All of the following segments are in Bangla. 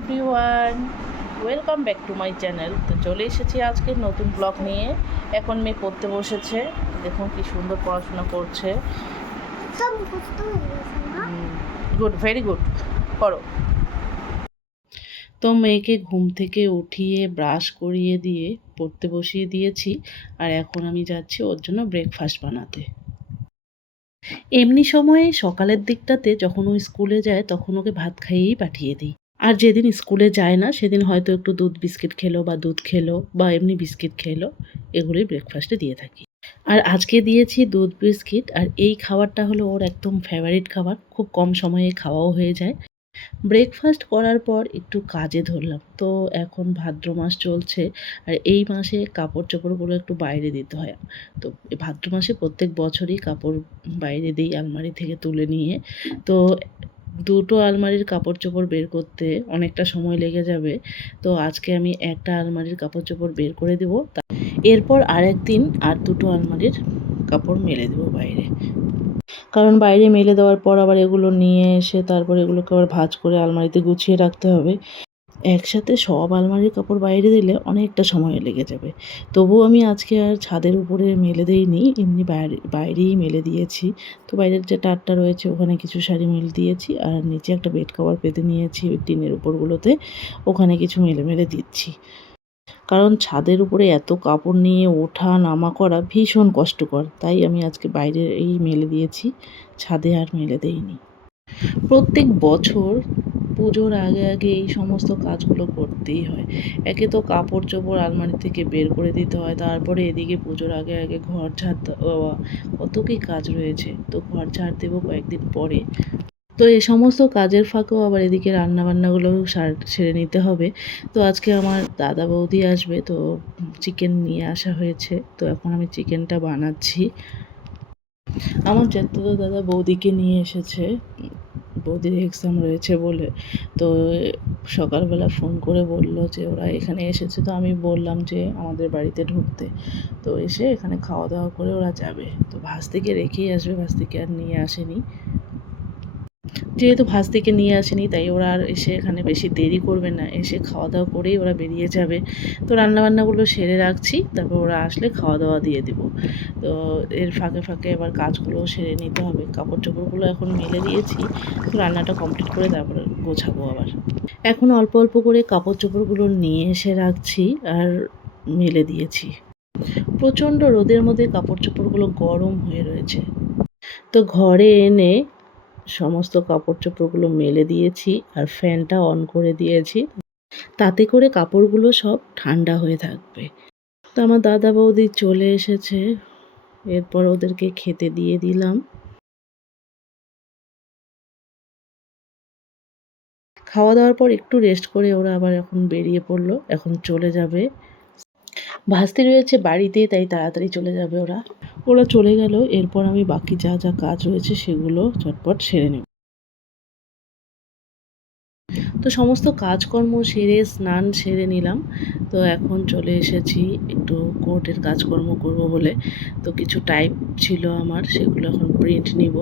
Everyone, welcome back to my channel. তো চলে এসেছি আজকে নতুন ব্লগ নিয়ে। এখন মেয়ে পড়তে বসেছে, দেখুন কি সুন্দর পড়াশোনা করছে। গুড, ভেরি গুড, করো। তো মেয়েকে ঘুম থেকে উঠিয়ে ব্রাশ করিয়ে দিয়ে পড়তে বসিয়ে দিয়েছি, আর এখন আমি যাচ্ছি ওর জন্য ব্রেকফাস্ট বানাতে। এমনি সময়ে সকালের দিকটাতে যখন ও স্কুলে যায় তখন ওকে ভাত খাইয়েই পাঠিয়ে দিই। আর যেদিন স্কুলে যায় না সেদিন হয়তো একটু দুধ বিস্কিট খেলো বা দুধ খেলো বা এমনি বিস্কিট খেলো, এগুলোই ব্রেকফাস্টে দিয়ে থাকি। আর আজকে দিয়েছি দুধ বিস্কিট, আর এই খাবারটা হলো ওর একদম ফেভারিট খাবার, খুব কম সময়ে খাওয়াও হয়ে যায়। ব্রেকফাস্ট করার পর একটু কাজে ধরলাম। তো এখন ভাদ্র মাস চলছে, আর এই মাসে কাপড় চোপড়গুলো একটু বাইরে দিতে হয়। তো এই ভাদ্র মাসে প্রত্যেক বছরই কাপড় বাইরে দিই আলমারি থেকে তুলে নিয়ে। তো দুটো আলমারির কাপড় চোপড় বের করতে অনেকটা সময় লেগে যাবে। তো আজকে আমি একটা আলমারির কাপড় চোপড় বের করে দেবো, এরপর আরেকদিন আর দুটো আলমারির কাপড় মেলে দেবো বাইরে। কারণ বাইরে মেলে দেওয়ার পর আবার এগুলো নিয়ে এসে তারপর এগুলোকে আবার ভাঁজ করে আলমারিতে গুছিয়ে রাখতে হবে। একসাথে সব আলমারির কাপড় বাইরে দিলে অনেকটা সময় লেগে যাবে। তবুও আমি আজকে আর ছাদের উপরে মেলে দেইনি, এমনি বাইরেই মেলে দিয়েছি। তো বাইরের যে টাটটা রয়েছে ওখানে কিছু শাড়ি মেলে দিয়েছি, আর নিচে একটা বেড কভার পেতে নিয়েছি ওই টিনের উপরগুলোতে, ওখানে কিছু মেলে মেলে দিচ্ছি। কারণ ছাদের উপরে এত কাপড় নিয়ে ওঠা নামা করা ভীষণ কষ্টকর, তাই আমি আজকে বাইরে এই মেলে দিয়েছি, ছাদে আর মেলে দেইনি। প্রত্যেক বছর পুজোর আগে আগে এই সমস্ত কাজগুলো করতেই হয়। একে তো কাপড় চোপড় আলমারি থেকে বের করে দিতে হয়, তারপরে এদিকে পুজোর আগে আগে ঘর ঝাড় দেওয়া, কত কী কাজ রয়েছে। তো ঘর ঝাড় দেবো কয়েকদিন পরে। তো এই সমস্ত কাজের ফাঁকেও আবার এদিকে রান্নাবান্নাগুলোও সেরে নিতে হবে। তো আজকে আমার দাদা বৌদি আসবে, তো চিকেন নিয়ে আসা হয়েছে, তো এখন আমি চিকেনটা বানাচ্ছি। আমার জ্যাঠাতো দাদা বৌদিকে নিয়ে এসেছে, বৌদির এক্সাম রয়েছে বলে। তো সকালবেলা ফোন করে বলল যে ওরা এখানে এসেছে, তো আমি বললাম যে আমাদের বাড়িতে ঢুকতে। তো এসে এখানে খাওয়া দাওয়া করে ওরা যাবে। তো ভাস্তিকে রেখেই আসবে, ভাস্তিকে আর নিয়ে আসেনি। যেহেতু ভাজ থেকে নিয়ে আসেনি তাই ওরা আর এসে এখানে বেশি দেরি করবে না, এসে খাওয়া দাওয়া করেই ওরা বেরিয়ে যাবে। তো রান্নাবান্নাগুলো সেরে রাখছি, তারপর ওরা আসলে খাওয়া দাওয়া দিয়ে দেবো। তো এর ফাঁকে ফাঁকে এবার কাজগুলোও সেরে নিতে হবে। কাপড় চোপড়গুলো এখন মেলে দিয়েছি, তো রান্নাটা কমপ্লিট করে তারপরে গোছাবো আবার। এখন অল্প অল্প করে কাপড় চোপড়গুলো নিয়ে এসে রাখছি আর মেলে দিয়েছি। প্রচণ্ড রোদের মধ্যে কাপড় চোপড়গুলো গরম হয়ে রয়েছে, তো ঘরে এনে সমস্ত কাপড় চোপড়গুলো মেলে দিয়েছি আর ফ্যানটা অন করে দিয়েছি, তাতে করে কাপড়গুলো সব ঠান্ডা হয়ে থাকবে। তো আমার দাদা বৌদি চলে এসেছে, এরপর ওদেরকে খেতে দিয়ে দিলাম। খাওয়া দাওয়ার পর একটু রেস্ট করে ওরা আবার এখন বেরিয়ে পড়লো, এখন চলে যাবে। ভাস্তি রয়েছে বাড়িতে, তাই তাড়াতাড়ি চলে যাবে ওরা। ওরা চলে গেল, এরপর আমি বাকি যা যা কাজ রয়েছে সেগুলো চটপট সেরে নেব। তো সমস্ত কাজকর্ম সেরে স্নান সেরে নিলাম। তো এখন চলে এসেছি একটু কোর্টের কাজকর্ম করব বলে। তো কিছু টাইপ ছিল আমার, সেগুলো এখন প্রিন্ট নিব।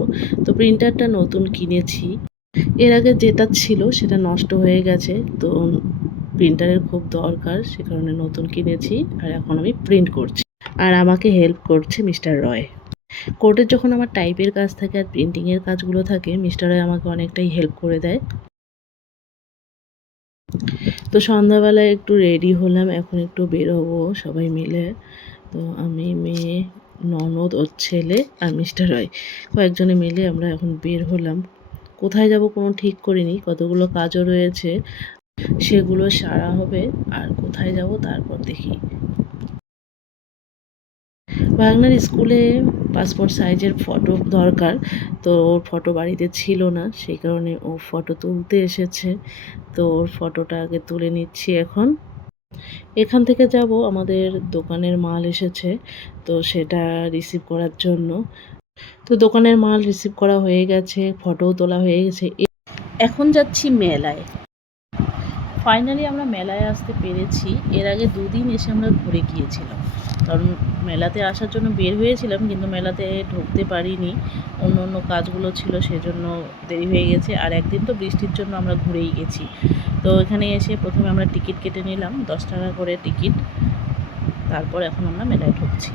তো প্রিন্টারটা নতুন কিনেছি, এর আগে যেটা ছিল সেটা নষ্ট হয়ে গেছে। তো প্রিন্টারের খুব দরকার, সে কারণে নতুন কিনেছি, আর এখন আমি প্রিন্ট করছি। আর আমাকে হেল্প করছে মিস্টার রয়। কোর্টের যখন আমার টাইপের কাজ থাকে আর প্রিন্টিংয়ের কাজগুলো থাকে, মিস্টার রয় আমাকে অনেকটাই হেল্প করে দেয়। তো সন্ধ্যাবেলায় একটু রেডি হলাম, এখন একটু বেরোবো সবাই মিলে। তো আমি, মেয়ে, ননদ, ওর ছেলে আর মিস্টার রয়, কয়েকজনে মিলে আমরা এখন বের হলাম। কোথায় যাব কোনো ঠিক করিনি, কতগুলো কাজও রয়েছে, সেগুলো সারা হবে, আর কোথায় যাব তারপর দেখি। ভাগনার স্কুলে পাসপোর্ট সাইজের ফটো দরকার, তো ওর ফটো বাড়িতে ছিল না, সেই কারণে ও ফটো তুলতে এসেছে। তো ওর ফটোটা আগে তুলে নিচ্ছি এখন। এখান থেকে যাব, আমাদের দোকানের মাল এসেছে, তো সেটা রিসিভ করার জন্য। তো দোকানের মাল রিসিভ করা হয়ে গেছে, ফটোও তোলা হয়ে গেছে। এখন যাচ্ছি মেলায়। ফাইনালি আমরা মেলায় আসতে পেরেছি, এর আগে 2 দিন এসে আমরা ঘুরে গিয়েছিলাম। কারণ মেলাতে আসার জন্য বের হয়েছিলাম, কিন্তু মেলাতে ঢুকতে পারিনি, অন্য কাজগুলো ছিল, সেজন্য দেরি হয়ে গেছে। আর একদিন তো বৃষ্টির জন্য আমরা ঘুরেই গেছি। তো এখানে এসে প্রথমে আমরা টিকিট কেটে নিলাম, 10 টাকা করে টিকিট। তারপর এখন আমরা মেলায় ঢুকছি।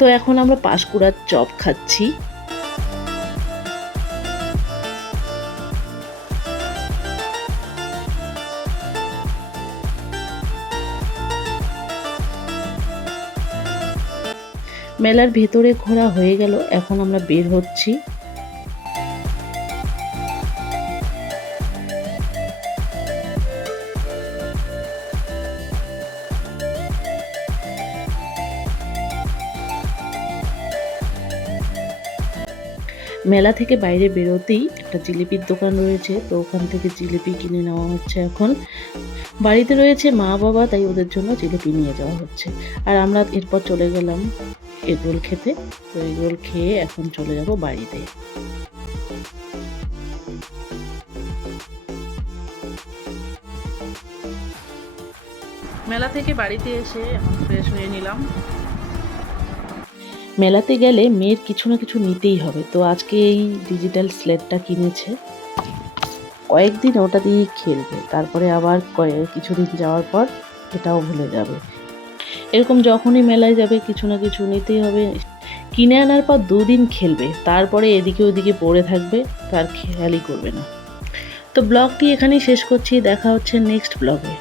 তো এখন আমরা পাঁশকুড়ার চপ খাচ্ছি। মেলার ভেতরে ঘোরা হয়ে গেল, এখন আমরা বের হচ্ছি। মেলা থেকে বাইরে বেরোতেই একটা জিলিপির দোকান রয়েছে, তো ওখান থেকে জিলিপি কিনে নেওয়া হচ্ছে। এখন বাড়িতে রয়েছে মা বাবা, তাই ওদের জন্য জিলিপি নিয়ে যাওয়া হচ্ছে। আর আমরা এরপর চলে গেলাম এগরোল খেতে। তো এগরোল খেয়ে এখন চলে যাব বাড়িতে। মেলা থেকে বাড়িতে এসে এখন ফ্রেশ হয়ে নিলাম। মেলাতে গেলে মেয়ের কিছু না কিছু নিতেই হবে, তো আজকে এই ডিজিটাল স্লেটটা কিনেছে। কয়েকদিন ওটা দিয়েই খেলবে, তারপরে আবার কিছুদিন যাওয়ার পর এটাও ভুলে যাবে। এরকম যখনই মেলায় যাবে কিছু না কিছু নিতেই হবে। কিনে আনার পর 2 দিন খেলবে, তারপরে এদিকে ওদিকে পড়ে থাকবে, তার খেয়ালই করবে না। তো ব্লগটি এখানেই শেষ করছি, দেখা হচ্ছে নেক্সট ব্লগে।